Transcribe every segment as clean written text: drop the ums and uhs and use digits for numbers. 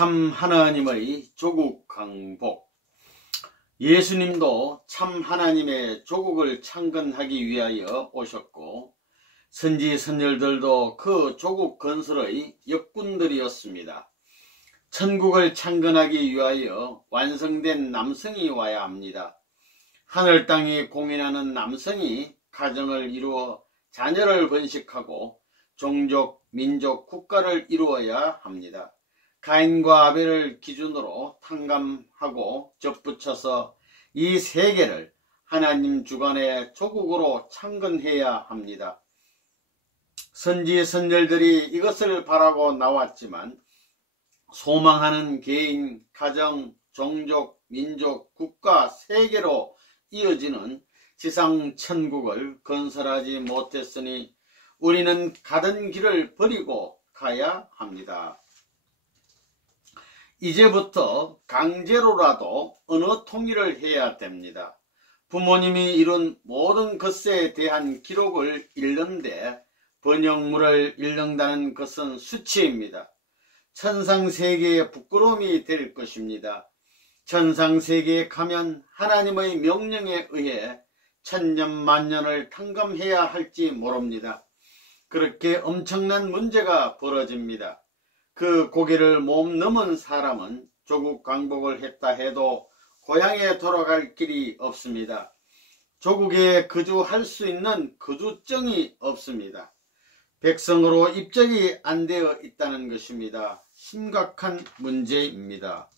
참 하나님의 조국 강복. 예수님도 참 하나님의 조국을 창건하기 위하여 오셨고 선지 선열들도 그 조국 건설의 역군들이었습니다. 천국을 창건하기 위하여 완성된 남성이 와야 합니다. 하늘 땅이 공인하는 남성이 가정을 이루어 자녀를 번식하고 종족, 민족, 국가를 이루어야 합니다. 가인과 아벨을 기준으로 탕감하고 접붙여서 이 세계를 하나님 주관의 조국으로 창건해야 합니다. 선지 선열들이 이것을 바라고 나왔지만 소망하는 개인, 가정, 종족, 민족, 국가, 세계로 이어지는 지상 천국을 건설하지 못했으니 우리는 가던 길을 버리고 가야 합니다. 이제부터 강제로라도 어느 통일을 해야 됩니다. 부모님이 이룬 모든 것에 대한 기록을 읽는데 번역물을 읽는다는 것은 수치입니다. 천상세계의 부끄러움이 될 것입니다. 천상세계에 가면 하나님의 명령에 의해 천년만년을 탕감해야 할지 모릅니다. 그렇게 엄청난 문제가 벌어집니다. 그 고개를 몸 넘은 사람은 조국 강복을 했다 해도 고향에 돌아갈 길이 없습니다. 조국에 거주할 수 있는 거주증이 없습니다. 백성으로 입적이 안 되어 있다는 것입니다. 심각한 문제입니다.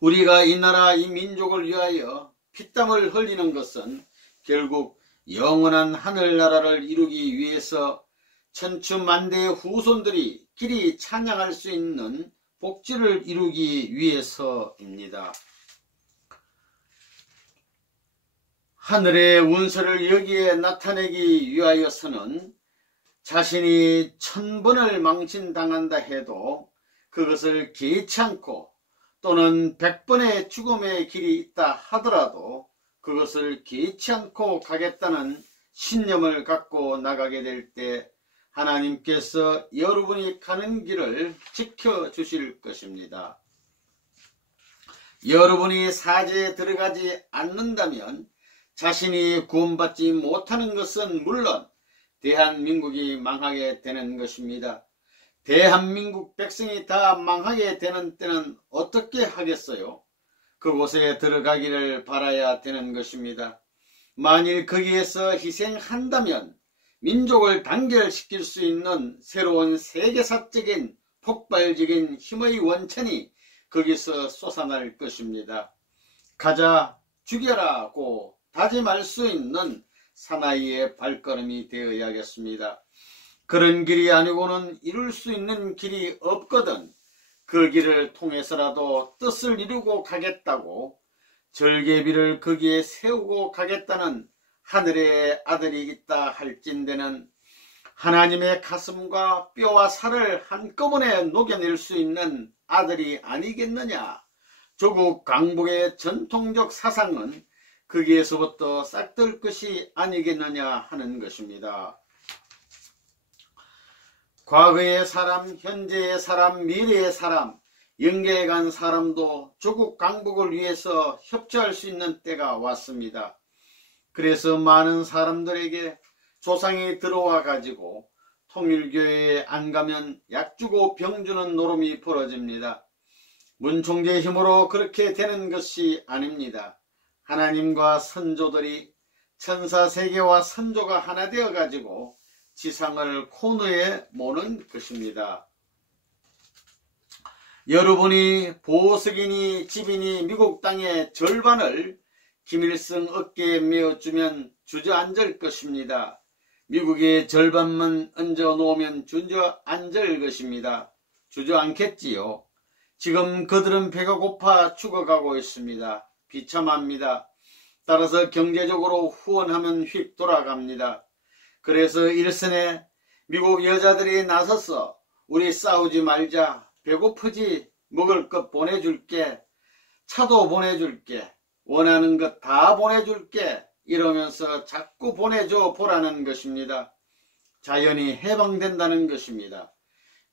우리가 이 나라 이 민족을 위하여 피땀을 흘리는 것은 결국 영원한 하늘나라를 이루기 위해서 천추만대의 후손들이 길이 찬양할 수 있는 복지를 이루기 위해서입니다. 하늘의 운세를 여기에 나타내기 위하여서는 자신이 1000번을 망신당한다 해도 그것을 개의치 않고 또는 100번의 죽음의 길이 있다 하더라도 그것을 개의치 않고 가겠다는 신념을 갖고 나가게 될 때 하나님께서 여러분이 가는 길을 지켜주실 것입니다. 여러분이 사제에 들어가지 않는다면 자신이 구원받지 못하는 것은 물론 대한민국이 망하게 되는 것입니다. 대한민국 백성이 다 망하게 되는 때는 어떻게 하겠어요? 그곳에 들어가기를 바라야 되는 것입니다. 만일 거기에서 희생한다면 민족을 단결시킬 수 있는 새로운 세계사적인 폭발적인 힘의 원천이 거기서 솟아날 것입니다. 가자, 죽여라고 다짐할 수 있는 사나이의 발걸음이 되어야겠습니다. 그런 길이 아니고는 이룰 수 있는 길이 없거든 그 길을 통해서라도 뜻을 이루고 가겠다고 절개비를 거기에 세우고 가겠다는 하늘의 아들이 있다 할진대는 하나님의 가슴과 뼈와 살을 한꺼번에 녹여낼 수 있는 아들이 아니겠느냐. 조국 강복의 전통적 사상은 거기에서부터 싹들 것이 아니겠느냐 하는 것입니다. 과거의 사람, 현재의 사람, 미래의 사람, 영계에 간 사람도 조국 강복을 위해서 협조할 수 있는 때가 왔습니다. 그래서 많은 사람들에게 조상이 들어와 가지고 통일교회에 안 가면 약 주고 병 주는 노름이 벌어집니다. 문총재의 힘으로 그렇게 되는 것이 아닙니다. 하나님과 선조들이 천사세계와 선조가 하나 되어 가지고 지상을 코너에 모는 것입니다. 여러분이 보석이니 집이니 미국 땅의 절반을 김일성 어깨에 메어주면 주저앉을 것입니다. 미국의 절반만 얹어 놓으면 주저앉을 것입니다. 주저앉겠지요. 지금 그들은 배가 고파 죽어가고 있습니다. 비참합니다. 따라서 경제적으로 후원하면 휙 돌아갑니다. 그래서 일선에 미국 여자들이 나서서 우리 싸우지 말자. 배고프지? 먹을 것 보내줄게. 차도 보내줄게. 원하는 것 다 보내줄게. 이러면서 자꾸 보내줘 보라는 것입니다. 자연이 해방된다는 것입니다.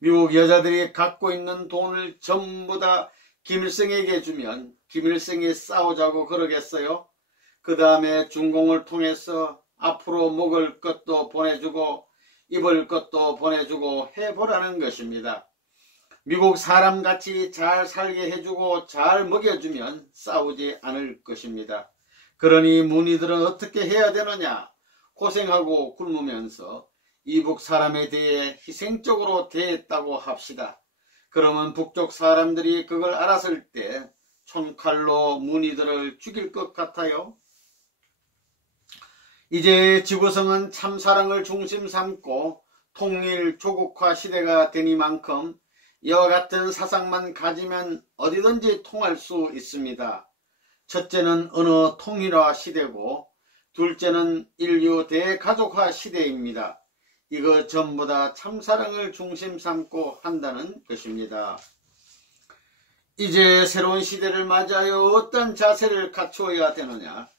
미국 여자들이 갖고 있는 돈을 전부 다 김일성에게 주면 김일성이 싸우자고 그러겠어요? 그 다음에 중공을 통해서 앞으로 먹을 것도 보내주고 입을 것도 보내주고 해보라는 것입니다. 미국 사람같이 잘 살게 해주고 잘 먹여주면 싸우지 않을 것입니다. 그러니 문의들은 어떻게 해야 되느냐? 고생하고 굶으면서 이북 사람에 대해 희생적으로 대했다고 합시다. 그러면 북쪽 사람들이 그걸 알았을 때 총칼로 문의들을 죽일 것 같아요. 이제 지구성은 참사랑을 중심 삼고 통일 조국화 시대가 되니만큼 이와 같은 사상만 가지면 어디든지 통할 수 있습니다. 첫째는 언어 통일화 시대고 둘째는 인류 대가족화 시대입니다. 이거 전부 다 참사랑을 중심 삼고 한다는 것입니다. 이제 새로운 시대를 맞이하여 어떤 자세를 갖추어야 되느냐?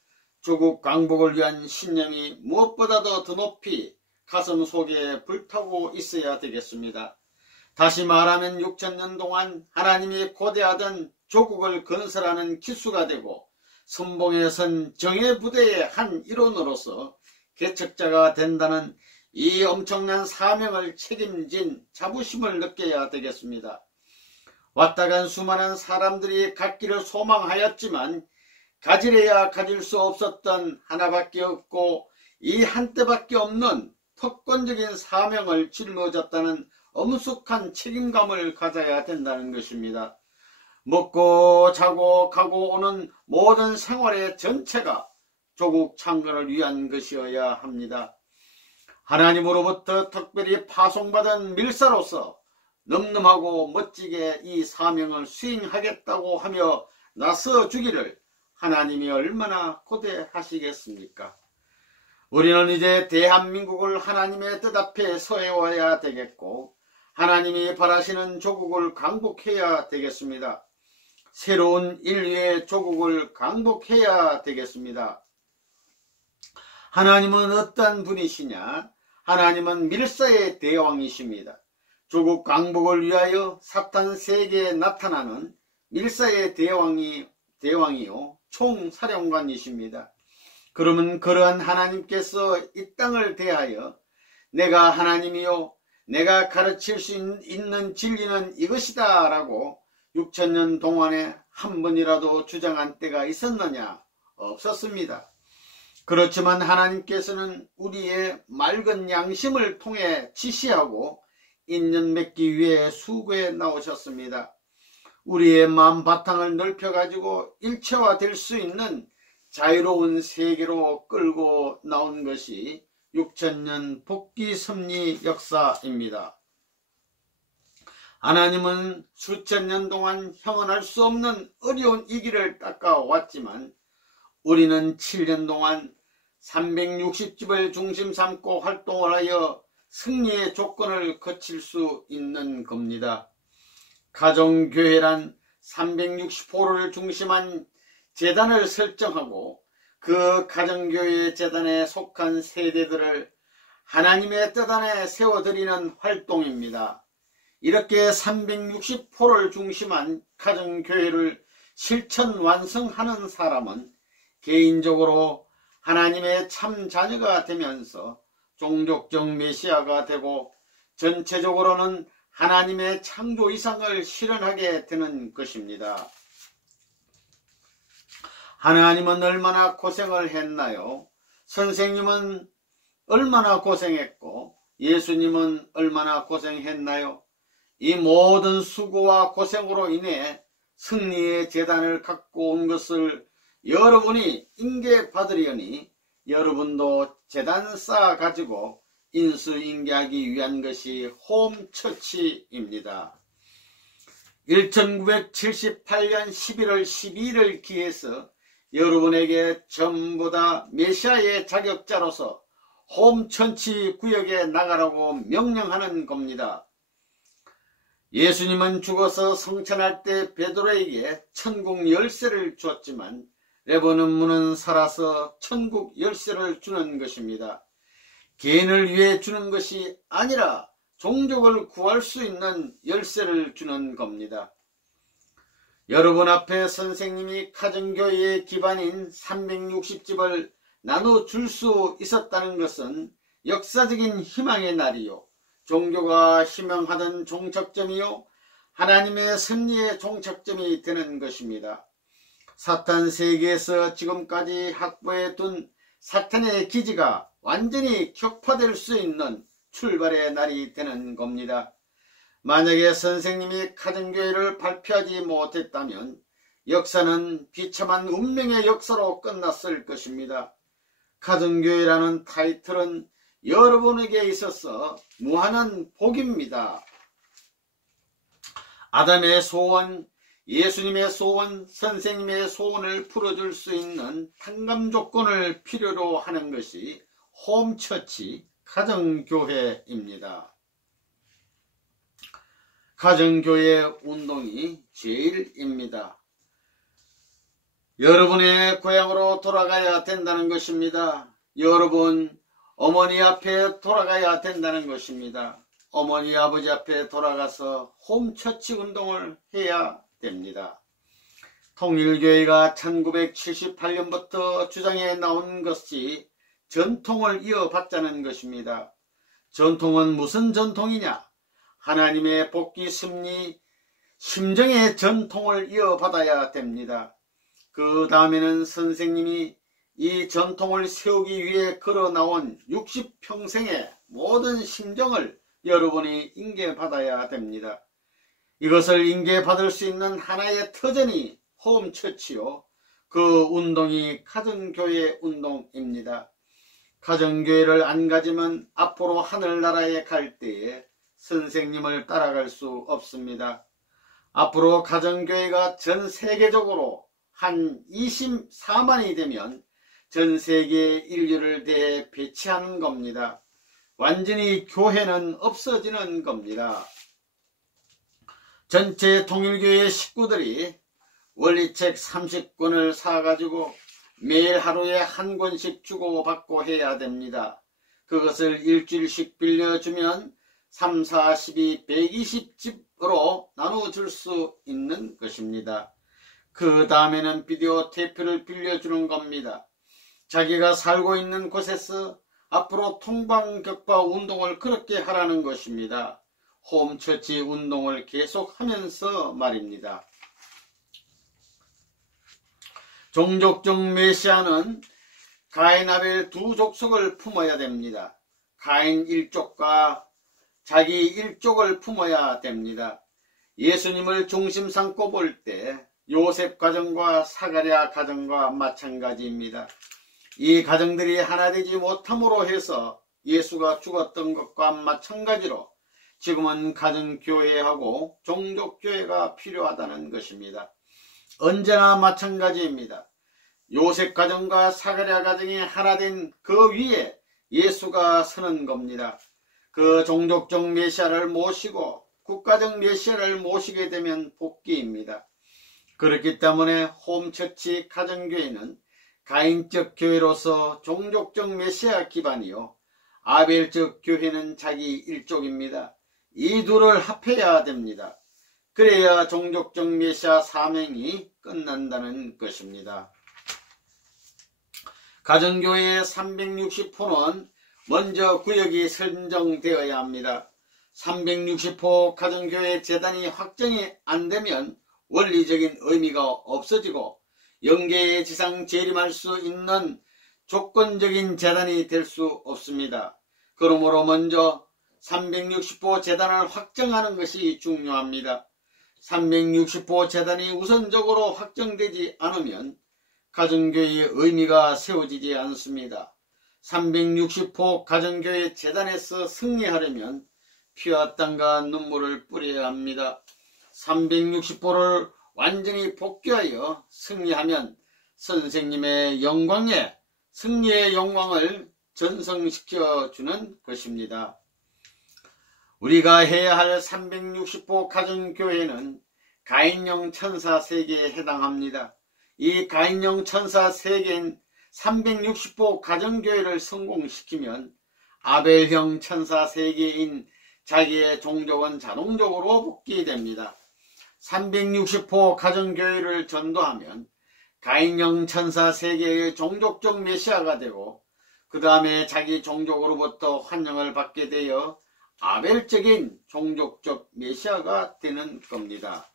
조국 강복을 위한 신념이 무엇보다도 더 높이 가슴 속에 불타고 있어야 되겠습니다. 다시 말하면 6천년 동안 하나님이 고대하던 조국을 건설하는 기수가 되고 선봉에 선 정예부대의 한 일원으로서 개척자가 된다는 이 엄청난 사명을 책임진 자부심을 느껴야 되겠습니다. 왔다간 수많은 사람들이 갖기를 소망하였지만 가지래야 가질 수 없었던 하나밖에 없고 이 한때밖에 없는 특권적인 사명을 짊어졌다는 엄숙한 책임감을 가져야 된다는 것입니다. 먹고 자고 가고 오는 모든 생활의 전체가 조국 창건을 위한 것이어야 합니다. 하나님으로부터 특별히 파송받은 밀사로서 늠름하고 멋지게 이 사명을 수행하겠다고 하며 나서 주기를 하나님이 얼마나 고대하시겠습니까? 우리는 이제 대한민국을 하나님의 뜻 앞에 서해와야 되겠고 하나님이 바라시는 조국을 강복해야 되겠습니다. 새로운 인류의 조국을 강복해야 되겠습니다. 하나님은 어떤 분이시냐? 하나님은 밀사의 대왕이십니다. 조국 강복을 위하여 사탄 세계에 나타나는 밀사의 대왕이요 총사령관이십니다. 그러면 그러한 하나님께서 이 땅을 대하여 내가 하나님이요 내가 가르칠 수 있는 진리는 이것이다 라고 6천년 동안에 한 번이라도 주장한 때가 있었느냐? 없었습니다. 그렇지만 하나님께서는 우리의 맑은 양심을 통해 지시하고 인연 맺기 위해 수고에 나오셨습니다. 우리의 마음 바탕을 넓혀가지고 일체화될 수 있는 자유로운 세계로 끌고 나온 것이 6천년 복귀 섭리 역사입니다. 하나님은 수천 년 동안 형언할 수 없는 어려운 이 길을 닦아왔지만 우리는 7년 동안 360집을 중심 삼고 활동을 하여 승리의 조건을 거칠 수 있는 겁니다. 가정교회란 360호를 중심한 재단을 설정하고 그 가정교회 재단에 속한 세대들을 하나님의 뜻 안에 세워드리는 활동입니다. 이렇게 360호를 중심한 가정교회를 실천 완성하는 사람은 개인적으로 하나님의 참 자녀가 되면서 종족적 메시아가 되고 전체적으로는 하나님의 창조 이상을 실현하게 되는 것입니다. 하나님은 얼마나 고생을 했나요? 선생님은 얼마나 고생했고 예수님은 얼마나 고생했나요? 이 모든 수고와 고생으로 인해 승리의 재단을 갖고 온 것을 여러분이 인계받으려니 여러분도 재단 쌓아가지고 인수인계하기 위한 것이 홈처치입니다. 1978년 11월 12일을 기해서 여러분에게 전부 다 메시아의 자격자로서 홈처치 구역에 나가라고 명령하는 겁니다. 예수님은 죽어서 성천할 때 베드로에게 천국 열쇠를 주었지만 레버넌문은 살아서 천국 열쇠를 주는 것입니다. 개인을 위해 주는 것이 아니라 종족을 구할 수 있는 열쇠를 주는 겁니다. 여러분 앞에 선생님이 가정교회의 기반인 360집을 나눠줄 수 있었다는 것은 역사적인 희망의 날이요, 종교가 희망하던 종착점이요, 하나님의 섭리의 종착점이 되는 것입니다. 사탄 세계에서 지금까지 확보해 둔 사탄의 기지가 완전히 격파될 수 있는 출발의 날이 되는 겁니다. 만약에 선생님이 가정교회를 발표하지 못했다면 역사는 비참한 운명의 역사로 끝났을 것입니다. 가정교회라는 타이틀은 여러분에게 있어서 무한한 복입니다. 아담의 소원, 예수님의 소원, 선생님의 소원을 풀어줄 수 있는 탕감 조건을 필요로 하는 것이 홈처치, 가정교회입니다. 가정교회 운동이 제일입니다. 여러분의 고향으로 돌아가야 된다는 것입니다. 여러분 어머니 앞에 돌아가야 된다는 것입니다. 어머니 아버지 앞에 돌아가서 홈처치 운동을 해야 됩니다. 통일교회가 1978년부터 주장해 나온 것이 전통을 이어받자는 것입니다. 전통은 무슨 전통이냐? 하나님의 복귀 섭리, 심정의 전통을 이어받아야 됩니다. 그 다음에는 선생님이 이 전통을 세우기 위해 걸어나온 60평생의 모든 심정을 여러분이 인계받아야 됩니다. 이것을 인계받을 수 있는 하나의 터전이 홈처치요, 그 운동이 가정교회 운동입니다. 가정교회를 안 가지면 앞으로 하늘나라에 갈 때에 선생님을 따라갈 수 없습니다. 앞으로 가정교회가 전 세계적으로 한 24만이 되면 전 세계 인류를 대해 배치하는 겁니다. 완전히 교회는 없어지는 겁니다. 전체 통일교회 식구들이 원리책 30권을 사가지고 매일 하루에 한 권씩 주고받고 해야 됩니다. 그것을 일주일씩 빌려주면 3, 4, 12, 120집으로 나눠줄 수 있는 것입니다. 그 다음에는 비디오 테이프를 빌려주는 겁니다. 자기가 살고 있는 곳에서 앞으로 통방격파 운동을 그렇게 하라는 것입니다. 홈처치 운동을 계속하면서 말입니다. 종족적 메시아는 가인 아벨 두 족속을 품어야 됩니다. 가인 일족과 자기 일족을 품어야 됩니다. 예수님을 중심 삼고 볼 때 요셉 가정과 사가랴 가정과 마찬가지입니다. 이 가정들이 하나 되지 못함으로 해서 예수가 죽었던 것과 마찬가지로 지금은 가정교회하고 종족교회가 필요하다는 것입니다. 언제나 마찬가지입니다. 요셉 가정과 사가랴 가정이 하나 된 그 위에 예수가 서는 겁니다. 그 종족적 메시아를 모시고 국가적 메시아를 모시게 되면 복귀입니다. 그렇기 때문에 홈처치 가정교회는 가인적 교회로서 종족적 메시아 기반이요, 아벨적 교회는 자기 일족입니다. 이 둘을 합해야 됩니다. 그래야 종족적 메시아 사명이 끝난다는 것입니다. 가정교회의 360호는 먼저 구역이 선정되어야 합니다. 360호 가정교회 재단이 확정이 안되면 원리적인 의미가 없어지고 영계의 지상 재림할 수 있는 조건적인 재단이 될 수 없습니다. 그러므로 먼저 360호 재단을 확정하는 것이 중요합니다. 360호 재단이 우선적으로 확정되지 않으면 가정교회의 의미가 세워지지 않습니다. 360호 가정교회 재단에서 승리하려면 피와 땀과 눈물을 뿌려야 합니다. 360호를 완전히 복귀하여 승리하면 선생님의 영광에 승리의 영광을 전성시켜주는 것입니다. 우리가 해야 할 360호 가정교회는 가인형 천사 세계에 해당합니다. 이 가인형 천사 세계인 360호 가정교회를 성공시키면 아벨형 천사 세계인 자기의 종족은 자동적으로 복귀됩니다. 360호 가정교회를 전도하면 가인형 천사 세계의 종족적 메시아가 되고 그 다음에 자기 종족으로부터 환영을 받게 되어 아벨적인 종족적 메시아가 되는 겁니다.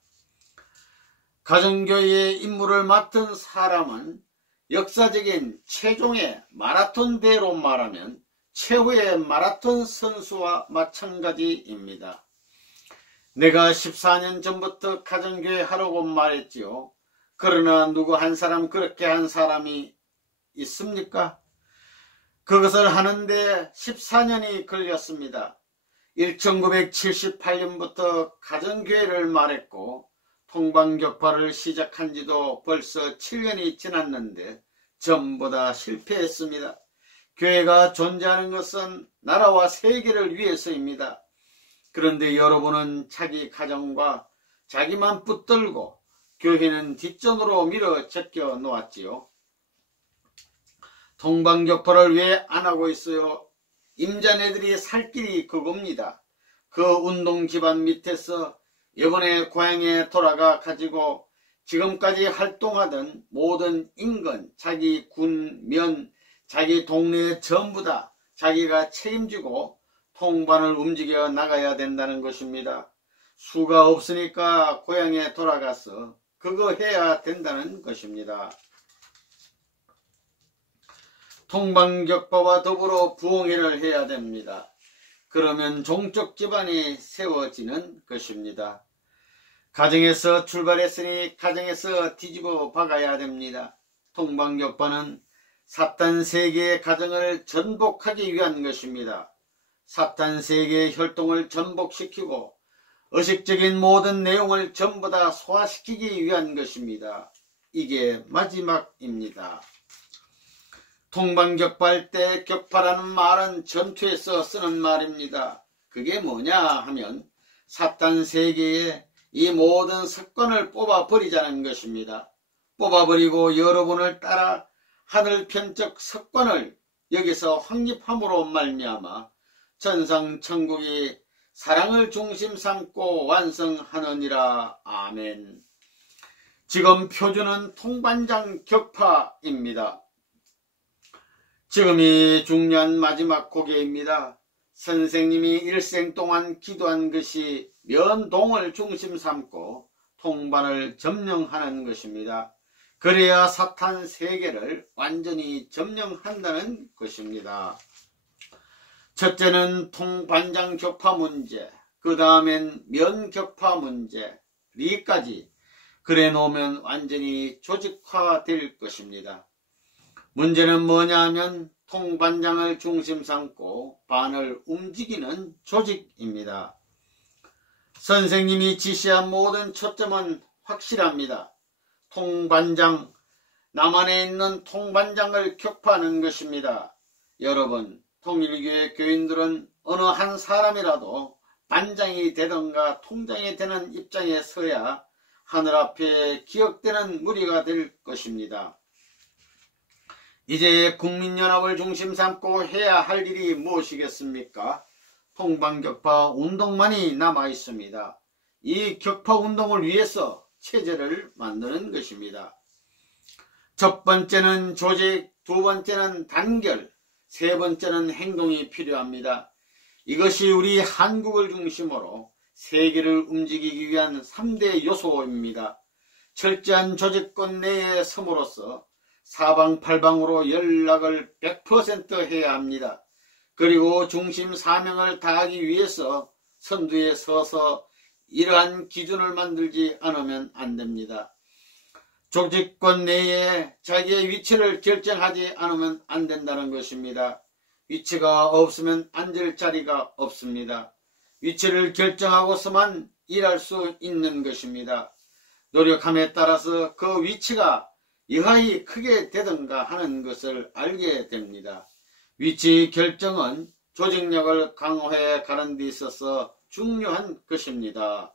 가정교회의 임무를 맡은 사람은 역사적인 최종의 마라톤대로 말하면 최후의 마라톤 선수와 마찬가지입니다. 내가 14년 전부터 가정교회 하라고 말했지요. 그러나 누구 한 사람 그렇게 한 사람이 있습니까? 그것을 하는데 14년이 걸렸습니다. 1978년부터 가정교회를 말했고 통방격파를 시작한 지도 벌써 7년이 지났는데 전부 다 실패했습니다. 교회가 존재하는 것은 나라와 세계를 위해서입니다. 그런데 여러분은 자기 가정과 자기만 붙들고 교회는 뒷전으로 밀어 제껴 놓았지요. 통방격파를 왜 안 하고 있어요? 임자네들이 살 길이 그겁니다. 그 운동 기반 밑에서 이번에 고향에 돌아가 가지고 지금까지 활동하던 모든 인근, 자기 군, 면, 자기 동네 전부 다 자기가 책임지고 통반을 움직여 나가야 된다는 것입니다. 수가 없으니까 고향에 돌아가서 그거 해야 된다는 것입니다. 통방격파와 더불어 부흥회를 해야 됩니다. 그러면 종적 기반이 세워지는 것입니다. 가정에서 출발했으니 가정에서 뒤집어 박아야 됩니다. 통방격파는 사탄 세계의 가정을 전복하기 위한 것입니다. 사탄 세계의 혈통을 전복시키고 의식적인 모든 내용을 전부 다 소화시키기 위한 것입니다. 이게 마지막입니다. 통방격파할 때 격파라는 말은 전투에서 쓰는 말입니다. 그게 뭐냐 하면 사탄 세계에 이 모든 습관을 뽑아버리자는 것입니다. 뽑아버리고 여러분을 따라 하늘 편적 습관을 여기서 확립함으로 말미암아 천상천국이 사랑을 중심 삼고 완성하느니라. 아멘. 지금 표준은 통반장 격파입니다. 지금이 중요한 마지막 고개입니다. 선생님이 일생 동안 기도한 것이 면동을 중심 삼고 통반을 점령하는 것입니다. 그래야 사탄 세계를 완전히 점령한다는 것입니다. 첫째는 통반장 격파 문제, 그 다음엔 면격파 문제, 리까지 그래 놓으면 완전히 조직화될 것입니다. 문제는 뭐냐 하면 통반장을 중심 삼고 반을 움직이는 조직입니다. 선생님이 지시한 모든 초점은 확실합니다. 통반장, 남한에 있는 통반장을 격파하는 것입니다. 여러분, 통일교회 교인들은 어느 한 사람이라도 반장이 되던가 통장이 되는 입장에 서야 하늘 앞에 기억되는 무리가 될 것입니다. 이제 국민연합을 중심 삼고 해야 할 일이 무엇이겠습니까? 통방격파 운동만이 남아 있습니다. 이 격파 운동을 위해서 체제를 만드는 것입니다. 첫 번째는 조직, 두 번째는 단결, 세 번째는 행동이 필요합니다. 이것이 우리 한국을 중심으로 세계를 움직이기 위한 3대 요소입니다. 철저한 조직권 내에 섬으로써 사방팔방으로 연락을 100% 해야 합니다. 그리고 중심 사명을 다하기 위해서 선두에 서서 이러한 기준을 만들지 않으면 안 됩니다. 조직권 내에 자기의 위치를 결정하지 않으면 안 된다는 것입니다. 위치가 없으면 앉을 자리가 없습니다. 위치를 결정하고서만 일할 수 있는 것입니다. 노력함에 따라서 그 위치가 여하이 크게 되든가 하는 것을 알게 됩니다. 위치 결정은 조직력을 강화해 가는 데 있어서 중요한 것입니다.